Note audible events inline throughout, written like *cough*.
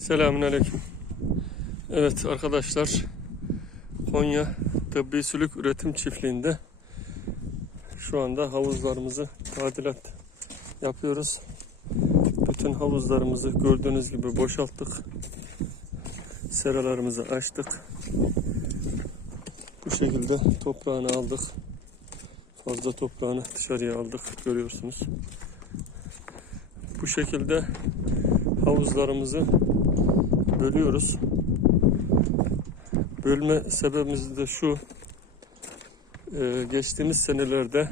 Selamünaleyküm. Evet arkadaşlar Konya Tıbbi Sülük Üretim Çiftliği'nde şu anda havuzlarımızı tadilat yapıyoruz. Bütün havuzlarımızı gördüğünüz gibi boşalttık. Seralarımızı açtık. Bu şekilde toprağını aldık. Fazla toprağını dışarıya aldık görüyorsunuz. Bu şekilde havuzlarımızı bölüyoruz. Bölme sebebimiz de şu. e, geçtiğimiz senelerde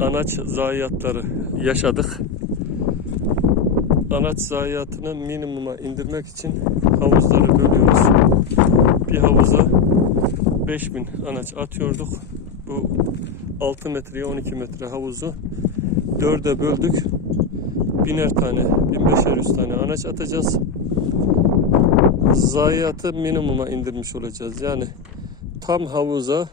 anaç zayiatları yaşadık. Anaç zayiatını minimuma indirmek için havuzları bölüyoruz. Bir havuza 5000 anaç atıyorduk. Bu 6 metreye 12 metre havuzu dörde böldük. Biner tane, 1500 tane anaç atacağız. Zayiatı minimuma indirmiş olacağız. Yani tam havuza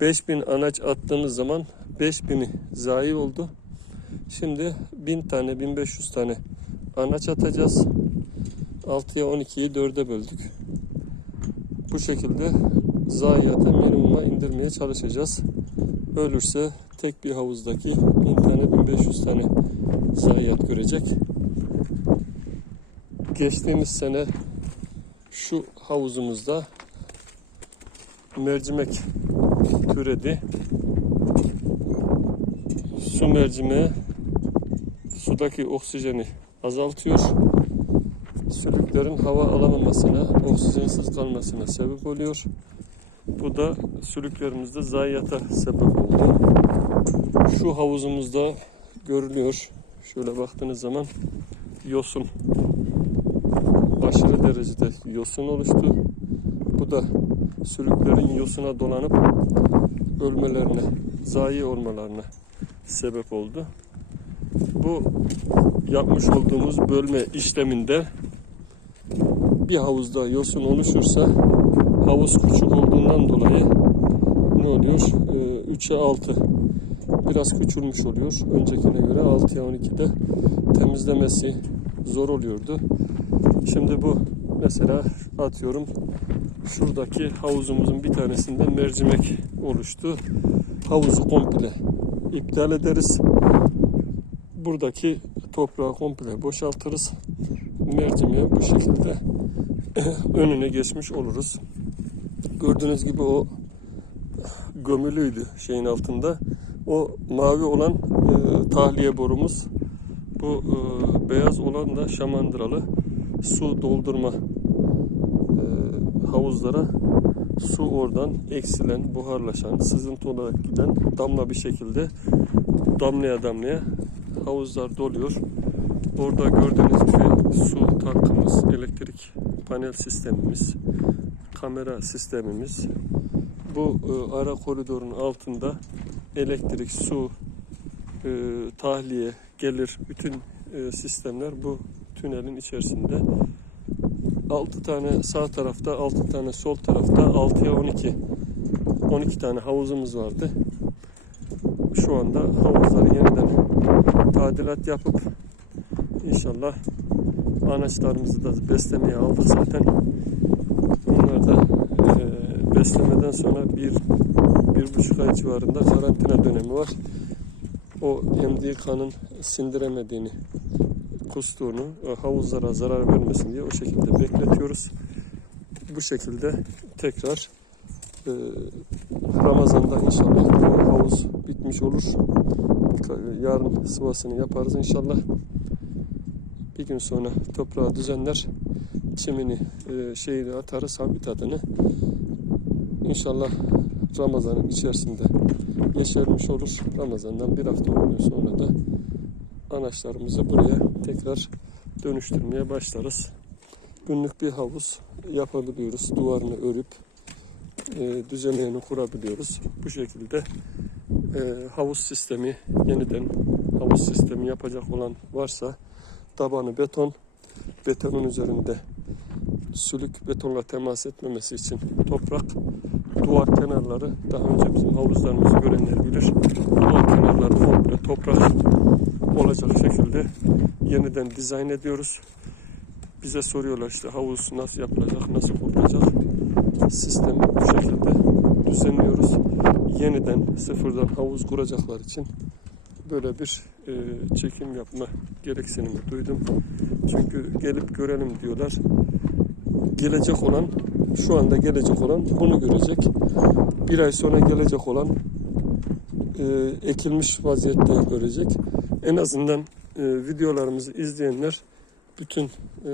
5000 anaç attığımız zaman 5000'i zayi oldu. Şimdi 1000 tane, 1500 tane anaç atacağız. 6'ya 12'yi 4'e böldük. Bu şekilde zayiatı minimuma indirmeye çalışacağız. Ölürse tek bir havuzdaki 1000 tane, 1500 tane zayiat görecek. Geçtiğimiz sene şu havuzumuzda mercimek türedi. Su mercimeği sudaki oksijeni azaltıyor. Sülüklerin hava alamamasına, oksijensiz kalmasına sebep oluyor. Bu da sülüklerimizde zayiata sebep oldu. Şu havuzumuzda görülüyor. Şöyle baktığınız zaman yosun. Aşırı derecede yosun oluştu. Bu da sülüklerin yosuna dolanıp ölmelerine, zayi olmalarına sebep oldu. Bu yapmış olduğumuz bölme işleminde bir havuzda yosun oluşursa havuz küçük olduğundan dolayı ne oluyor? Ee, 3'e 6 biraz küçülmüş oluyor. Öncekine göre 6'ya 12'de temizlemesi zor oluyordu. Şimdi bu mesela atıyorum şuradaki havuzumuzun bir tanesinde mercimek oluştu. Havuzu komple iptal ederiz. Buradaki toprağı komple boşaltırız. Mercimeği bu şekilde *clears throat* önüne geçmiş oluruz. Gördüğünüz gibi o gömülüydü şeyin altında. O mavi olan e, tahliye borumuz. Bu e, beyaz olan da şamandıralı su doldurma e, havuzlara su oradan eksilen, buharlaşan, sızıntı olarak giden damla bir şekilde damlaya damlaya havuzlar doluyor. Orada gördüğünüz gibi su tankımız, elektrik panel sistemimiz, kamera sistemimiz. Bu e, ara koridorun altında elektrik, su, e, tahliye, gelir bütün e, sistemler bu tünelin içerisinde. 6 tane sağ tarafta, 6 tane sol tarafta, 6'ya 12 12 tane havuzumuz vardı. Şu anda havuzları yeniden tadilat yapıp inşallah anaçlarımızı da beslemeye aldık zaten. Bunlar da e, beslemeden sonra bir, bir buçuk ay civarında karantina dönemi var. O emdiği kanın sindiremediğini, kustuğunu, e, havuzlara zarar vermesin diye o şekilde bekletiyoruz. Bu şekilde tekrar e, Ramazan'da inşallah bu havuz bitmiş olur. Yarın sıvasını yaparız inşallah. Bir gün sonra toprağı düzenler, çimini, e, şeyini atarız, habitatını. İnşallah Ramazan'ın içerisinde yeşermiş olur. Ramazan'dan bir hafta gün sonra da anaçlarımızı buraya tekrar dönüştürmeye başlarız. Günlük bir havuz yapabiliyoruz. Duvarını örüp e, düzenlerini kurabiliyoruz. Bu şekilde e, havuz sistemi yeniden havuz sistemi yapacak olan varsa tabanı beton, betonun üzerinde sülük betonla temas etmemesi için toprak, duvar kenarları daha önce bizim havuzlarımızı görenler bilir. Duvar kenarları komple toprak olacak şekilde yeniden dizayn ediyoruz. Bize soruyorlar işte havuz nasıl yapılacak, nasıl kurulacak. Sistemi bu şekilde düzenliyoruz. Yeniden sıfırdan havuz kuracaklar için böyle bir e, çekim yapma gereksinimi duydum. Çünkü gelip görelim diyorlar. Gelecek olan, şu anda gelecek olan bunu görecek. Bir ay sonra gelecek olan e, ekilmiş vaziyette görecek. En azından e, videolarımızı izleyenler bütün e,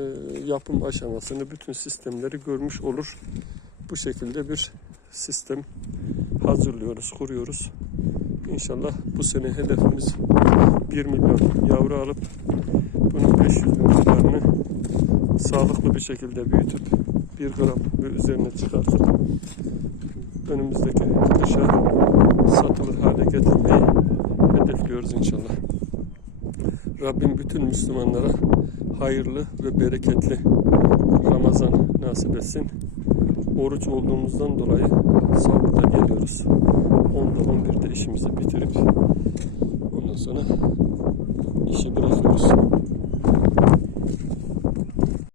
yapım aşamasını, bütün sistemleri görmüş olur. Bu şekilde bir sistem hazırlıyoruz, kuruyoruz. İnşallah bu sene hedefimiz 1 milyon yavru alıp bunun 500 bin sağlıklı bir şekilde büyütüp 1 gram üzerine çıkartıp önümüzdeki kışa satılır hale getirmeyi hedefliyoruz inşallah. Rabbim bütün Müslümanlara hayırlı ve bereketli Ramazan nasip etsin. Oruç olduğumuzdan dolayı sahurda geliyoruz. 10'da 11'de işimizi bitirip ondan sonra işi bırakıyoruz.